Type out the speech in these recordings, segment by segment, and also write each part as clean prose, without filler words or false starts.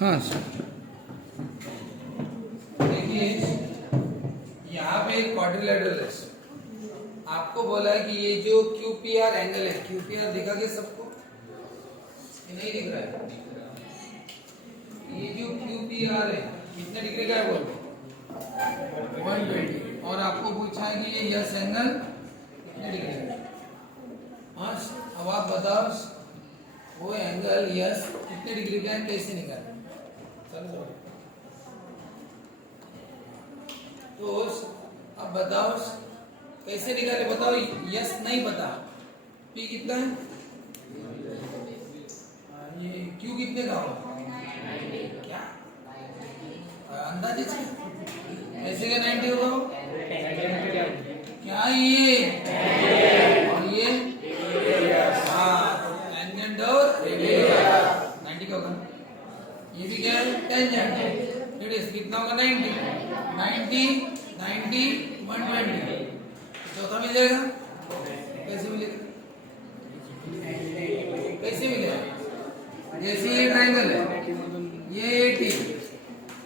हाँ सर, देखिए यहाँ पे एक क्वाड्रिलेटरल है। आपको बोला है कि ये जो QPR एंगल है, QPR दिखा के सबको? ये नहीं दिख रहा है। ये जो QPR है कितने डिग्री का है बोलो? 120। और आपको पूछा है कि ये यस एंगल कितने डिग्री का है? हाँ, अब आप बताओ वो एंगल यस कितने डिग्री का है, कैसे निकालें? चलो तो अब बताओ कैसे निकाले, बताओ। यस नहीं पता, पी कितना है, ये क्यू कितने का होगा, क्या अंदाजे से कैसे का 90 होगा वो? क्या ये और ये? हाँ, तो टेंजेंट और रेडियस 90 का होगा। ये भी क्या है, टेंजेंट। रेडियस कितना होगा, 90 90 90 120। चौथा मिल जाएगा। कैसे मिलेगा, कैसे मिलेगा? जैसे ये ट्रायंगल है, ये 80,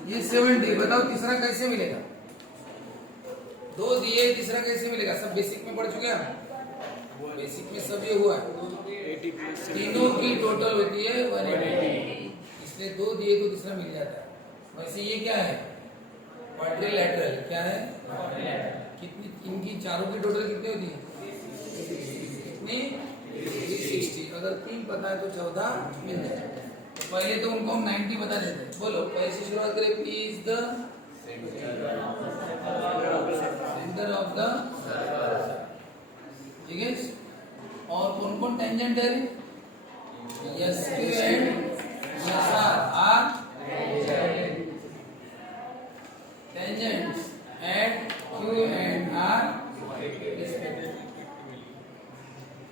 ये 70, बताओ तीसरा कैसे मिलेगा? दो दिए, तीसरा कैसे मिलेगा? सब बेसिक में पढ़ चुके हैं, बेसिक में सब ये हुआ है। तीनों की टोटल होती है 180, इसलिए दो दिए तो तीसरा मिल जाता है। वैसे ये क्या है, क्वाड्रिलेटरल। क्या है, कितनी इनकी चारों की टोटल कितनी होती है, कितनी? 360। अगर 3 पता है तो 14 मिल जाए। तो पहले तो उनको हम 90 बता देते हैं। बोलो कैसे शुरुआत करें? P is the centre of the, ठीक है। और कौन कौन टेंजेंट है? S Q and S R tangents at Q and R respectively।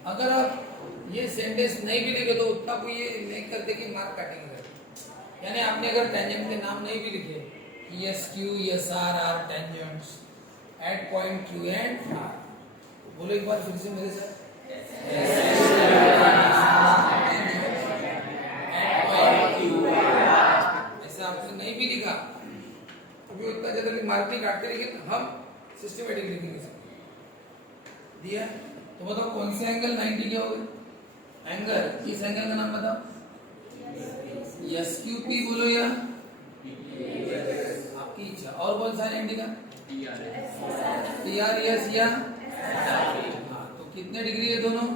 अगर आप ये सेंटेंस नहीं भी लिखे तो उतना कोई ये नहीं करते कि मार्क काटेंगे। यानी आपने अगर टेंजेंट के नाम नहीं भी लिखे, S Q S R R tangents at point Q and R, बोलो एक बार फिर से मेरे साथ, ऐसा आपने नहीं भी लिखा तो भी उतना ज्यादा मार्क नहीं काटते, लेकिन हम सिस्टमेटिक लिखेंगे दिया। तो बताओ कौन से एंगल 90 के हो गए? एंगल, इस एंगल का नाम बताओ। यस क्यू पी बोलो या आपकी इच्छा। और कौन सा 90 का? टी आर एस या तो कितने डिग्री है दोनों?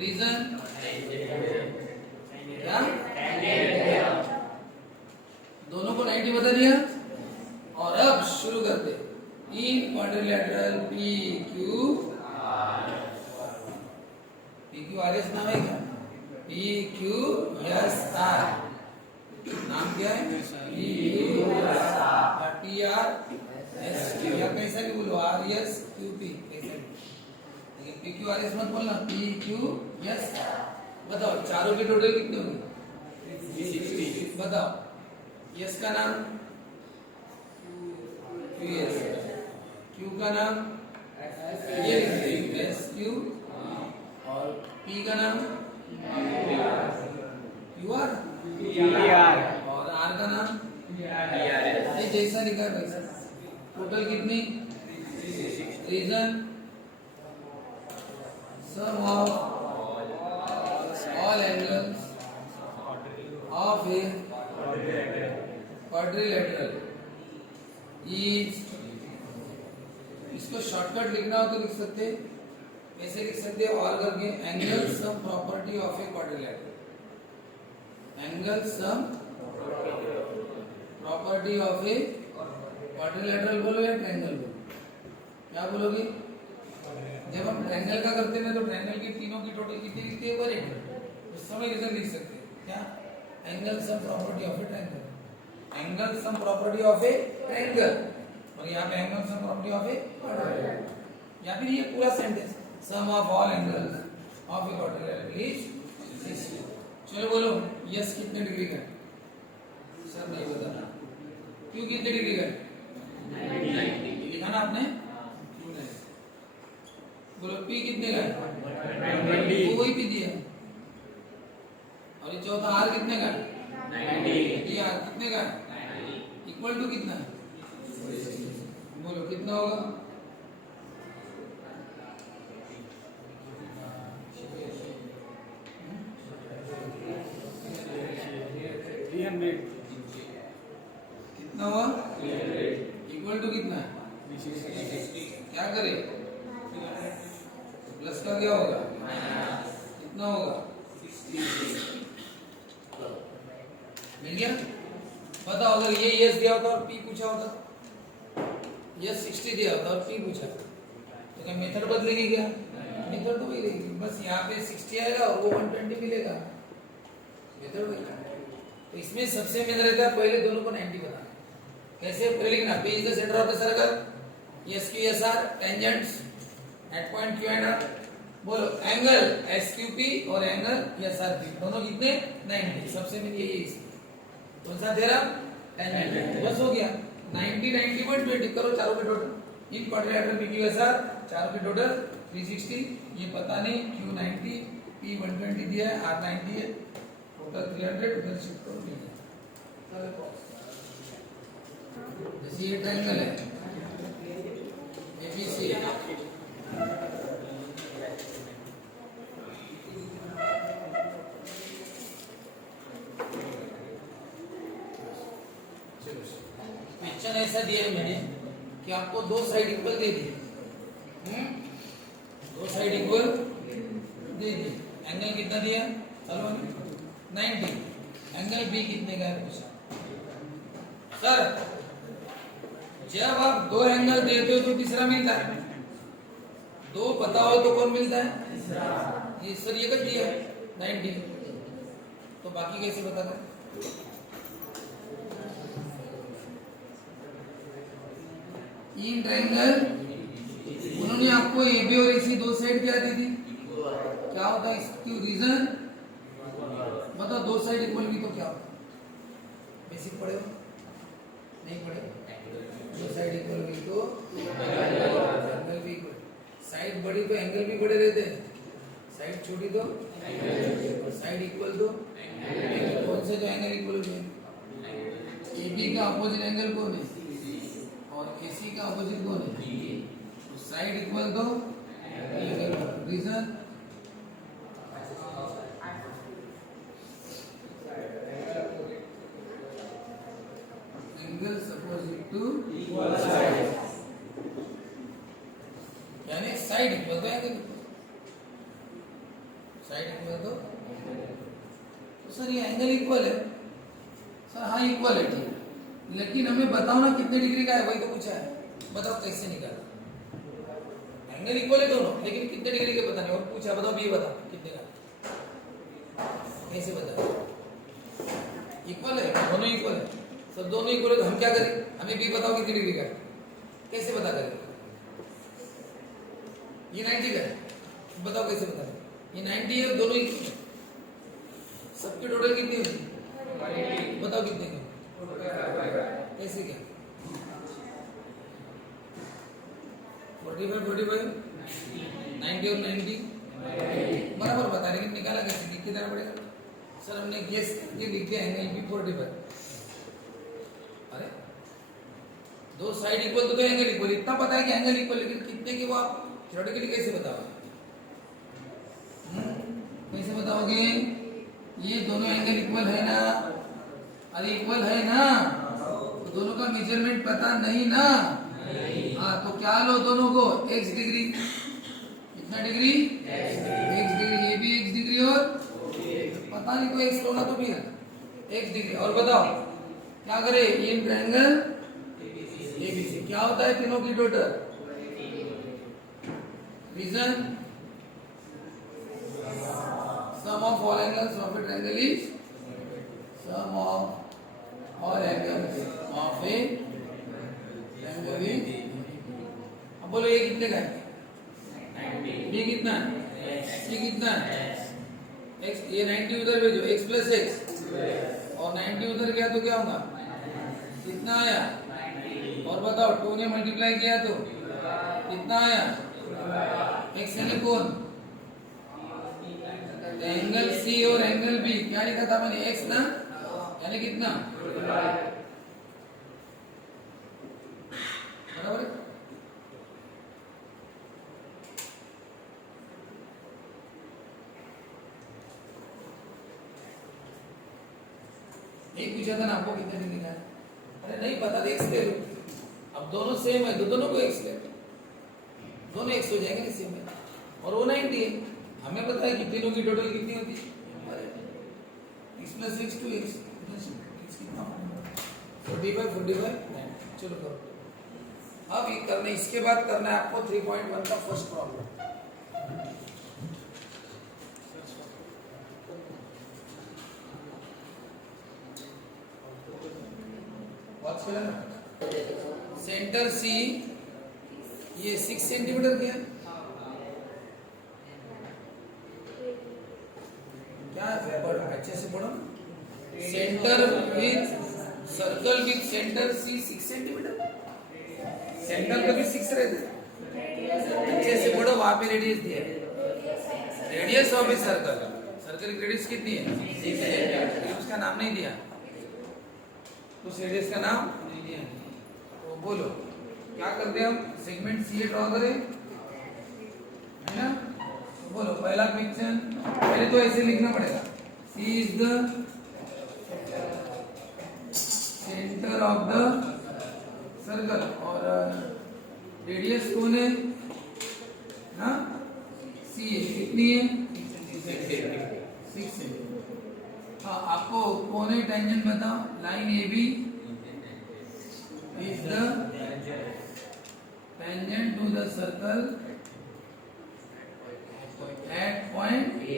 रीजन क्या, दोनों को 90 बता दिया। और अब शुरू करते इन क्वाड्रिलेटरल पी क्यू आर नाम है क्या? पी क्यू एस आर नाम क्या है? P Q T R S Q, या कैसा भी बोलो, आर एस क्यू पी, कैसा भी, लेकिन पी क्यू आर एस मत बोलना, पी क्यू एस। बताओ चारों की टोटल कितनी होगी? 60। बताओ यस का नाम QS, Q का नाम ये एस क्यू, और P का नाम QR, और R का नाम ये जैसा लिखा है वैसा। टोटल कितनी? Reason sum of all angles of a quadrilateral. इसको शॉर्टकट लिखना हो तो लिख सकते, ऐसे लिख सकते हो ऑल करके, angle sum property of a quadrilateral. Angle sum property of a quadrilateral बोलो या ट्रायंगल बोलो, क्या बोलोगे? जब हम ट्रायंगल का करते हैं तो ट्रायंगल की तीनों की टोटल कितनी लिखते हैं? 180। उस समय रीजन लिख सकते हैं क्या? Angle sum property of a triangle, angle sum property of a triangle, और यहाँ पे angle sum property of a quadrilateral, या फिर ये पूरा sentence sum of all angles of a quadrilateral is 60। चलो बोलो यस कितने डिग्री का? सर नहीं बता। क्यों कितने डिग्री का? 90 लिखा ना आपने? बोलो पी कितने का? 120। वही पी दिया। और ये चौथा आर कितने का? दिया कितने का इक्वल टू कितना बोलो कितना होगा कितना हुआ इक्वल टू कितना क्या करे प्लस का क्या होगा कितना होगा मिल गया बताओ अगर ये यस दिया होता और पी पूछा होता यस 60 दिया होता और पी पूछा तो क्या मेथड बदलेगी क्या मेथड तो वही रहेगी बस यहाँ पे 60 आएगा और वो 120 मिलेगा मेथड वही तो इसमें सबसे मेन रहता है पहले दोनों को 90 बनाना कैसे पहले लिखना P is the center of the circle S Q S R tangents at point Q and R बोलो एंगल SQP और एंगल SRP दोनों कितने 90 सबसे मेन यही है कौन सा थ्योरम टेंजेंट बस हो गया 90 90.20 करो चारों के टोटल इन क्वाड्रिलेटरल PQSR चारों के टोटल 360 ये पता नहीं Q90 P 120 दिया है R 90 है टोटल 300 उधर शिफ्ट करो नीचे जैसे ये ट्रायंगल है ABC क्वेश्चन ऐसा दिया है मैंने कि आपको दो साइड इक्वल दे दी दो साइड इक्वल दे दी एंगल कितना दिया चलो 90 एंगल बी कितने का है पूछा सर जब आप दो एंगल देते हो तो तीसरा मिलता है दो पता हो तो कौन मिलता है ये सर ये कर दिया 90 तो बाकी कैसे बता दें इन ट्रायंगल उन्होंने आपको AB और AC दो साइड क्या दी थी क्या होता है इसकी रीजन बताओ दो साइड इक्वल भी तो क्या होता है बेसिक पढ़े हो नहीं पढ़े दो साइड इक्वल भी तो एंगल भी इक्वल साइड बड़ी तो एंगल भी बड़े रहते हैं साइड छोटी तो साइड इक्वल तो कौन से जो एंगल इक्वल हो जाए AB का अपोजिट एंगल कौन है और AC का अपोजिट कौन है तो साइड इक्वल तो reason angles opposite to equal side यानी साइड इक्वल तो एंगल साइड इक्वल तो सर ये एंगल इक्वल है सर हाँ इक्वल है ठीक लेकिन हमें बताओ ना कितने डिग्री का है वही तो पूछा है बताओ कैसे निकाला एंगल इक्वल है दोनों लेकिन कितने डिग्री के पता नहीं और पूछा बताओ बी बताओ कितने का कैसे बता इक्वल है दोनों इक्वल है सब दोनों इक्वल है तो हम क्या करें हमें बी बताओ कितनी डिग्री का कैसे पता करें ये 90 का है बताओ कैसे बता ये 90 है दोनों इक्वल है सबके टोटल कितनी होगी बताओ कितने की कैसे क्या 45 45 90 और 90 बराबर बता लेकिन निकाला कैसे लिख के देना पड़ेगा सर हमने गेस करके लिख दिया एंगल भी 45 अरे दो साइड इक्वल तो एंगल इक्वल इतना पता है कि एंगल इक्वल लेकिन कितने की वो आप थ्योरेटिकली कैसे बताओगे कैसे बताओगे ये दोनों एंगल इक्वल है ना अरे इक्वल है ना तो दोनों का मेजरमेंट पता नहीं ना हाँ तो क्या लो दोनों को x डिग्री कितना डिग्री x डिग्री ये भी x डिग्री और पता नहीं कोई x लो ना तो भी x डिग्री और बताओ क्या करे ये ट्रायंगल ABC क्या होता है तीनों की total reason sum of all angles of a triangle is sum of all angles of a triangle is अब बोलो ये कितने का है B कितना है C कितना है x ये 90 उधर भेजो x प्लस x और 90 उधर गया तो क्या होगा कितना आया और बताओ 2 ने मल्टीप्लाई किया तो कितना आया x यानी कौन एंगल C और एंगल B क्या लिखा था मैंने x ना यानी कितना, बराबर है। एक पूछा था ना आपको कितने डिग्री का है, अरे नहीं पता तो एक्स ले लो। अब दोनों सेम है तो दोनों को एक्स ले लो, दोनों एक्स हो जाएंगे सेम है, और वो 90 है। हमें पता है कि तीनों की टोटल कितनी होती है, x plus x two x कितना 45 चलो करो। अब ये करना, इसके बाद करना है आपको 3.1 का फर्स्ट प्रॉब्लम। सेंटर सी ये 6 सेंटीमीटर क्या है, अच्छे से पढ़ो। Centre with circle with centre C 6 centimetre, centre का भी 6 रहते, अच्छे से पढ़ो। वहां पे रेडियस दिया है, radius of a circle, circle की रेडियस कितनी है 6 है, उसका नाम नहीं दिया, तो रेडियस का नाम नहीं दिया। तो बोलो क्या करते हैं हम, सेगमेंट सी ड्रॉ करें, है ना। बोलो पहला क्वेश्चन, पहले तो ऐसे लिखना पड़ेगा, C is the centre of the circle, और रेडियस कौन है ना, सी है, कितनी है 6 सेंटीमीटर। हाँ आपको कौन है टेंजेंट बताओ, line A B is the tangent to the circle at point A.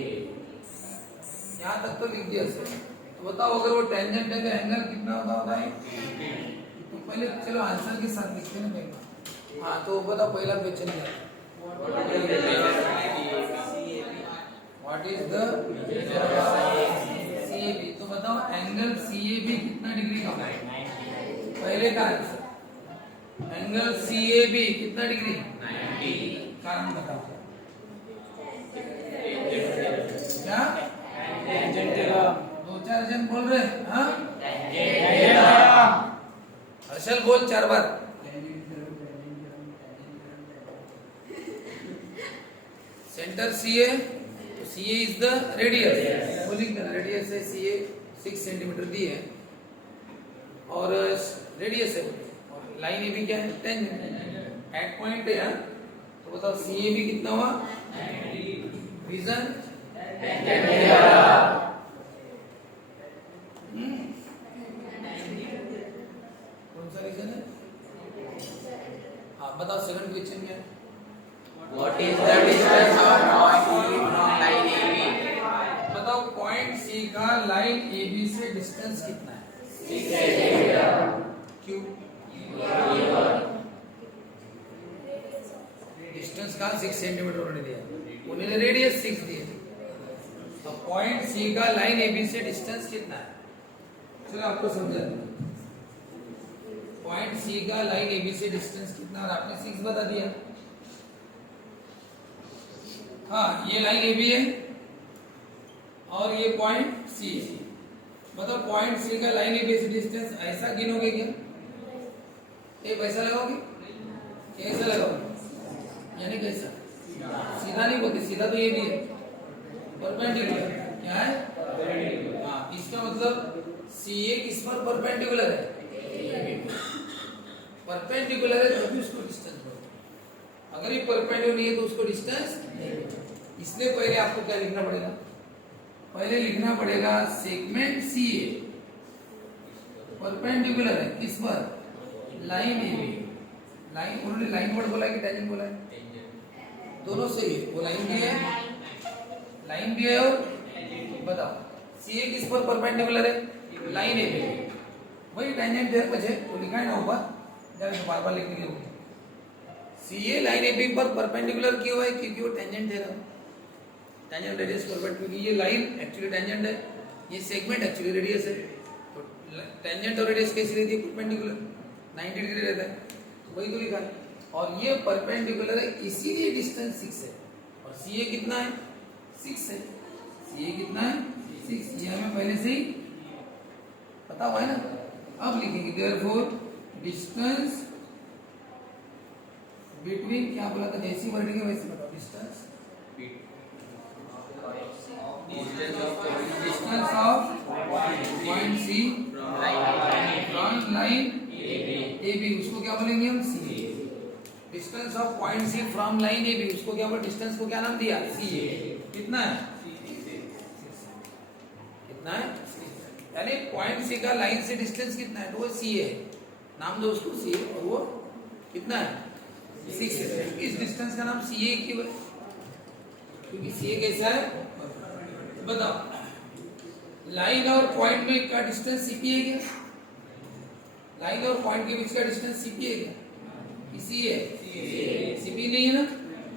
यहाँ तक तो लिख दिया सर। तो बताओ अगर वो टेंजेंट है तो एंगल कितना होता है, तो पहले चलो आंसर के साथ लिखते हैं पहले। हाँ तो बताओ पहला क्वेश्चन क्या है, व्हाट इज द CAB, तो बताओ एंगल CAB कितना डिग्री का होगा, पहले का आंसर, एंगल CAB कितना डिग्री 90, कारण बताओ क्या, दो चार जन बोल रहे हैं, हाँ हर्षल बोल 4 बार, सेंटर CA, तो CA is the radius, bowling radius है CA 6 सेंटीमीटर दी है, और रेडियस है, और लाइन ए भी क्या है टेंजेंट एट पॉइंट है, तो बताओ CAB कितना हुआ, रीजन कौन सा रीजन है, हाँ बताओ सेकंड क्वेश्चन क्या है, What is the distance of point E from line AB? बताओ पॉइंट C का लाइन AB से डिस्टेंस कितना है, 6 सेंटीमीटर। क्यों, डिस्टेंस का 6 सेंटीमीटर उन्होंने दिया, उन्होंने रेडियस 6 दिए, तो पॉइंट C का लाइन AB से डिस्टेंस कितना है, चलो आपको समझा, पॉइंट C का लाइन AB से डिस्टेंस कितना, और आपने 6 बता दिया। हाँ ये लाइन AB है और ये पॉइंट C है, मतलब पॉइंट C का लाइन AB से डिस्टेंस ऐसा गिनोगे क्या, एक ऐसा लगाओगे, कैसा लगाओगे, यानी कैसा, सीधा नहीं बोलते, सीधा तो ये भी है, परपेंडिकुलर क्या है, हाँ इसका मतलब CA किस पर परपेंडिकुलर है, परपेंडिकुलर है तभी उसको डिस्टेंस बोलते, अगर ये परपेंडिकुलर नहीं है तो उसको डिस्टेंस नहीं, इसलिए पहले आपको क्या लिखना पड़ेगा, पहले लिखना पड़ेगा सेगमेंट CA परपेंडिकुलर है किस पर, लाइन AB, लाइन उन्होंने लाइन वर्ड बोला कि टेंजेंट बोला है, दोनों सही है, वो लाइन भी है, लाइन भी है, और बताओ CA किस पर परपेंडिकुलर है, लाइन AB, वही टेंजेंट है, बचे वो लिखा है ना ऊपर, जब बार बार लिखने के लिए CA लाइन AB पर परपेंडिकुलर क्यों है, क्योंकि वो टेंजेंट है, टेंजेंट रेडियस परपेंडिकुलर, ये लाइन एक्चुअली टेंजेंट है, ये सेगमेंट एक्चुअली रेडियस है, तो टेंजेंट और रेडियस कैसी रहती है, परपेंडिकुलर 90 डिग्री रहता है, वही तो लिखा है, और ये परपेंडिकुलर है इसीलिए डिस्टेंस 6 है, और CA कितना है 6 है, CA कितना है 6, ये हमें पहले से ही पता हुआ है ना। अब लिखेंगे देयरफॉर डिस्टेंस बिटवीन, क्या बोला था, जैसी वर्डिंग है वैसे बताओ, distance of point C from line A B, उसको क्या बोलेंगे हम, C. Distance of point C from line A B, उसको क्या बोले, डिस्टेंस को क्या नाम दिया, सी ए। कितना है, कितना है, यानी पॉइंट सी का लाइन से डिस्टेंस कितना है, तो वो सी है, नाम दो उसको सी, और वो कितना है, 6 है। इस डिस्टेंस का नाम सी ए क्यों है, क्योंकि सी ए कैसा है, बताओ, लाइन और पॉइंट में का डिस्टेंस सीपी है क्या, लाइन और पॉइंट के बीच का डिस्टेंस सीपी है क्या, सी है, सीपी नहीं है ना,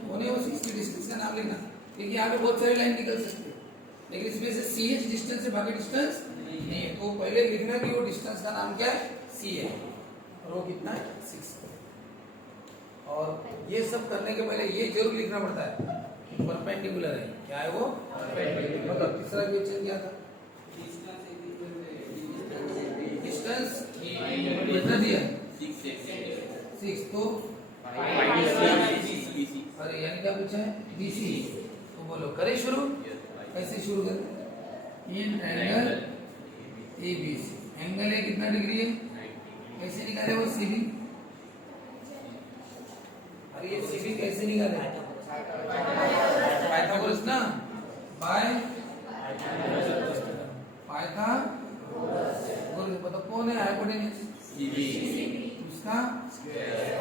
होने वो 60 डिस्टेंस का नाम लिखना, क्योंकि यहाँ पे बहुत सारी लाइन निकल सकती है, लेकिन इसमें से सी एच डिस्टेंस है, बाकी डिस्टेंस नहीं है, तो पहले लिखना कि वो डिस्टेंस का नाम क्या है, सी है, और वो कितना है, 6। और ये सब करने के पहले ये जरूर लिखना पड़ता है, परपेंडिकुलर है, क्या है वो, मतलब तीसरा क्वेश्चन क्या था, डिस्टेंस कितना दिया, 6, तो अरे यानी क्या पूछा है, बीसी, तो बोलो करें शुरू, कैसे शुरू करें, in angle A B C, angle है कितना डिग्री है, कैसे निकाले वो सीबी, अरे ये सीबी कैसे निकाले, पाइथागोरस ना, बाय पाइथागोरस, पता कौन है हाइपोटेन्यूस, उसका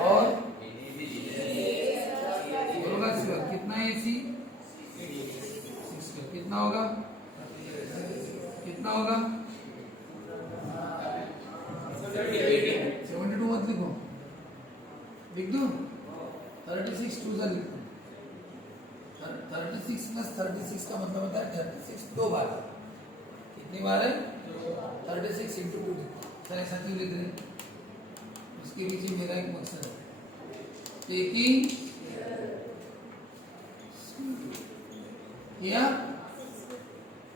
और दोनों का स्क्वायर कितना है, सी 6 कितना होगा, कितना होगा, 72 मत लिखो, लिख दो 36 2 लिख दो, 36 प्लस 36 का मतलब होता है 36 दो बार, कितनी बार है, 36 इंटू 2, सर ऐसा क्यों लिख रहे, उसके पीछे मेरा एक मकसद है, टेकिंग या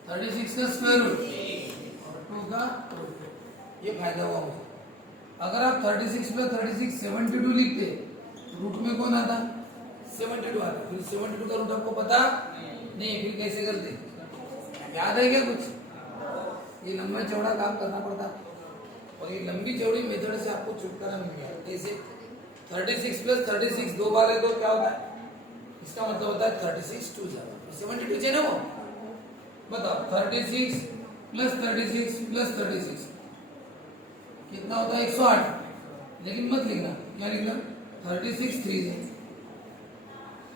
36 का स्क्वायर रूट और 2 का रूट, ये फायदा हुआ मुझे। अगर आप 36 प्लस 36 72 लिखते, रूट में कौन आता, 72 आता, फिर 72 का रूट आपको पता नहीं, फिर कैसे करते, याद है क्या कुछ, ये लंबा चौड़ा काम करना पड़ता, और ये लंबी चौड़ी मेथड से आपको छुटकारा मिल गया। जैसे 36 प्लस 36 दो बार है तो क्या होता है, इसका मतलब होता है 36 2 72 है ना वो, बताओ 36 प्लस 36 प्लस 36 कितना होता है, 108, लेकिन मत लिखना, क्या लिखना, 36 3 है,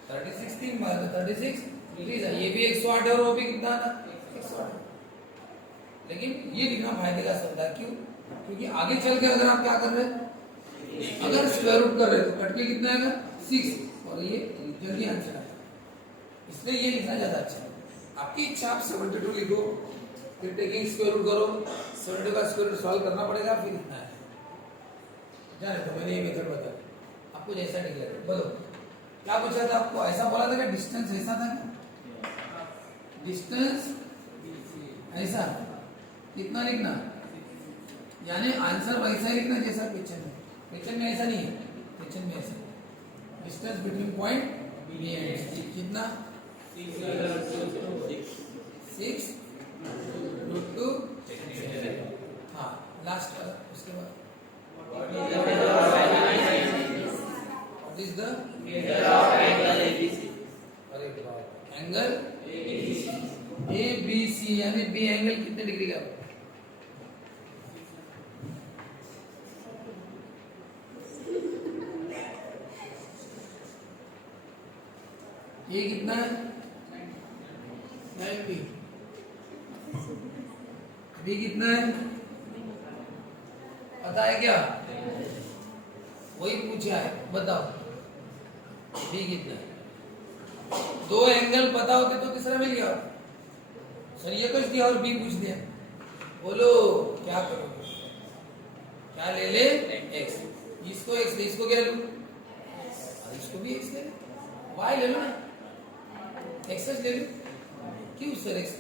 36 3 बार, 36 3 है, ये भी 108 है और वो भी कितना था, 108, लेकिन ये लिखना फायदे का शब्द है, क्यों, क्योंकि आगे चल के अगर आप क्या कर रहे हैं, अगर स्क्वायर रूट कर रहे हैं तो कट के कितना आएगा, 6, और ये जल्दी आंसर आएगा, इसलिए ये लिखना ज्यादा अच्छा है। आपकी इच्छा, आप 72 लिखो, फिर टेकिंग स्क्वायर रूट करो, 72 का स्क्वायर रूट सॉल्व करना पड़ेगा, फिर इतना है, जाने तो मैंने ये मेथड बता आपको, जैसा ठीक लगे। बोलो क्या पूछा था आपको, ऐसा बोला था कि डिस्टेंस ऐसा था, डिस्टेंस ऐसा, कितना लिखना, यानी आंसर वैसा ही लिखना जैसा क्वेश्चन में, क्वेश्चन में ऐसा नहीं है, क्वेश्चन में ऐसा, distance between point B and C कितना, 6 रूट 2, हाँ लास्ट वाला, उसके बाद what is the angle A B C, यानी बी एंगल कितने डिग्री का, ये कितना है, 90, बी कितना है, पता है क्या, वही पूछा है, बताओ बी कितना है, दो एंगल पता होते तो तीसरा मिल गया, सर ये कुछ दिया और बी पूछ दिया, बोलो क्या करोगे, क्या ले ले, एक्स, इसको एक्स ले, इसको क्या लूं, इसको भी एक्स ले ले, वाई ले लो ना, एक्सेस ले लो, क्यों सर एक्स,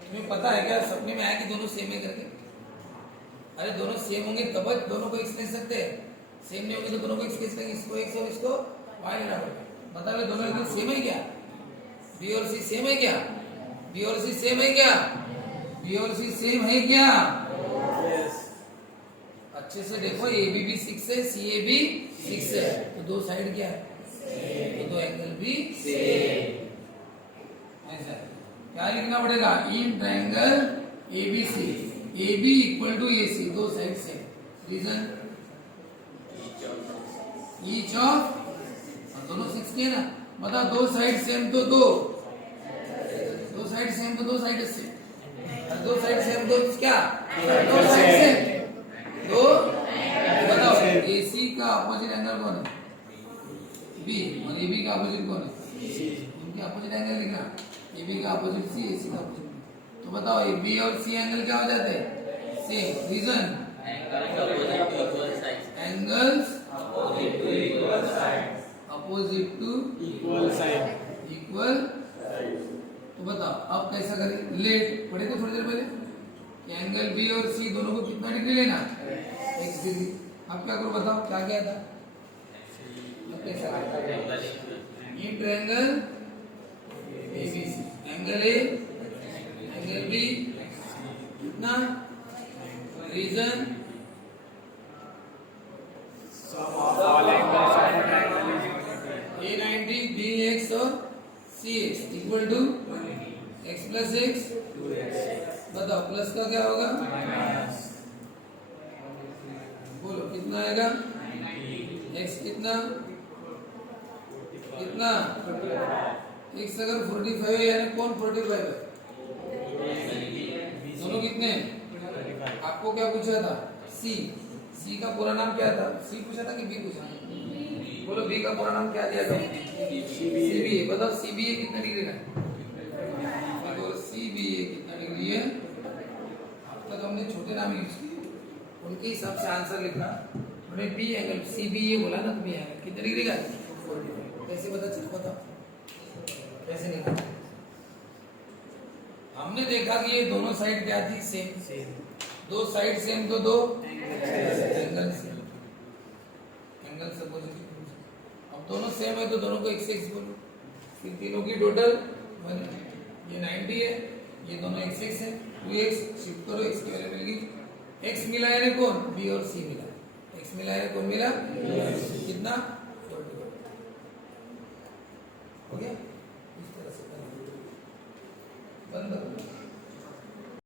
तुम्हें पता है क्या, सपने में आया कि दोनों सेम है करके, अरे दोनों सेम होंगे तब दोनों को एक्स ले सकते हैं, सेम नहीं होंगे तो दोनों को एक्स कैसे लेंगे, इसको एक्स और इसको वाई लेना पड़ेगा। बता रहे दोनों एकदम सेम है क्या, बी और सी सेम है क्या, बी और सी सेम है क्या, बी और सी सेम है क्या, अच्छे से देखो ए बी भी 6 है, सी ए भी 6 है, तो दो साइड क्या है, तो दो एंगल भी सेम। ऐसा क्या लिखना पड़ेगा, in triangle ABC A B equal to A C, दो side same, reason each of, दोनों 6 के ना, बता दो साइड सेम तो दो साइड सेम तो दो साइड सेम, दो साइड सेम तो क्या, दो साइड सेम, दो बताओ AC का अपोजिट एंगल कौन है, B, और AB का अपोजिट कौन है, उनके अपोजिट एंगल लिखना, AB का अपोजिट C, AC का अपोजिट, तो बताओ ये B और C एंगल क्या हो जाते हैं, same, reason angles opposite to equal, तो बताओ अब कैसा करें, लेट पढ़े थे थोड़ी देर पहले कि एंगल बी और सी दोनों को कितना डिग्री लेना, 1 डिग्री। अब क्या करो बताओ क्या क्या था, in triangle ABC angle A angle B कितना, रीजन A90 BX और CX equal to x plus x, बताओ प्लस का क्या होगा, बोलो कितना आएगा, x कितना कितना, x अगर 45 है यानी कौन 45 है, दोनों कितने, आपको क्या पूछा था, C का पूरा नाम क्या था, C पूछा था कि B पूछा, बोलो B का पूरा नाम क्या दिया था, CBA, बताओ CBA कितना डिग्री का है, CBA कितना डिग्री है, अब तक हमने छोटे नाम यूज किए, उनके हिसाब से आंसर लिखना, हमने B एंगल CBA बोला ना, तो B एंगल कितने डिग्री का है, कैसे पता चला, बताओ कैसे निकाला, हमने देखा कि ये दोनों साइड क्या थी, सेम, दो साइड सेम तो दो एंगल सेम, एंगल अपोजिट, अब दोनों सेम है तो दोनों को x x बोलो, फिर तीनों की टोटल 1, ये 90 है, ये दोनों x x है, 2x शिफ्ट करो, x की वैल्यू मिल गई, x मिला है ना कौन, b और c मिला, x मिला है कौन मिला, कितना, 40 हो गया।